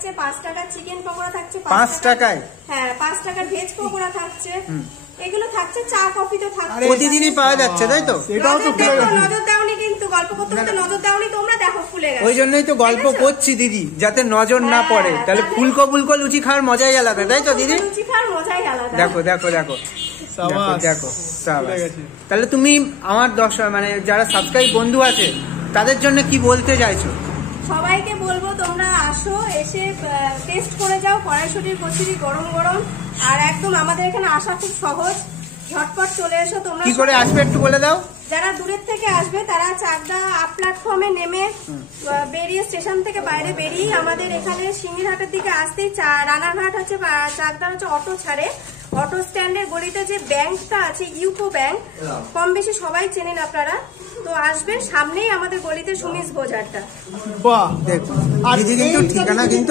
থাকছে, 5 টাকার চিকেন পকোড়া থাকছে 5 টাকায়। হ্যাঁ 5 টাকার ভেজ পকোড়া থাকছে, এগুলো থাকছে, চা কফি তো থাকছে, প্রতিদিনই পাওয়া যাচ্ছে তাই তো? এটাও তো নজর দাওনি কিন্তু, গল্প করতে করতে নজর দাওনি তোমরা, দেখো ফুলে গেছে। ওই জন্যই তো গল্প করছি দিদি, যাতে নজর না পড়ে। তাহলে ফুলকো ফুলকো লুচি খাওয়ার মজাই আলাদা তাই তো দিদি? লুচি খাওয়ার মজাই আলাদা। দেখো দেখো দেখো দেখো, তাহলে তুমি আমার মানে যারা সাবস্ক্রাইব বন্ধু আছে তাদের জন্য কি বলতে চাইছো? সবাইকে বলবো তোমরা আসো, এসে টেস্ট করে যাও কড়াইশুঁটির কচুরি গরম গরম। আর একদম আমাদের এখানে আসা খুব সহজ, ঝটপট চলে এসো তোমরা। কি করে আসবে একটু বলে দাও। যারা দূরের থেকে আসবে তারা চাকদা আপ প্ল্যাটফর্মে নেমে বেরিয়ে, স্টেশন থেকে বাইরে বেরিয়ে আমাদের এখানে সিঙ্গিরহাটের দিকে আসতেই রানাঘাট হচ্ছে, চাকদা হচ্ছে অটো ছাড়ে, অটো স্ট্যান্ডের গলিতে যে ব্যাংকটা আছে ইউকো ব্যাংক, কম বেশি সবাই চেনেন আপনারা, তো আসবেন, সামনেই আমাদের গলিতে সুমিস বোঝারটা। বাহ, দেখো দিদি কিন্তু ঠিকানা কিন্তু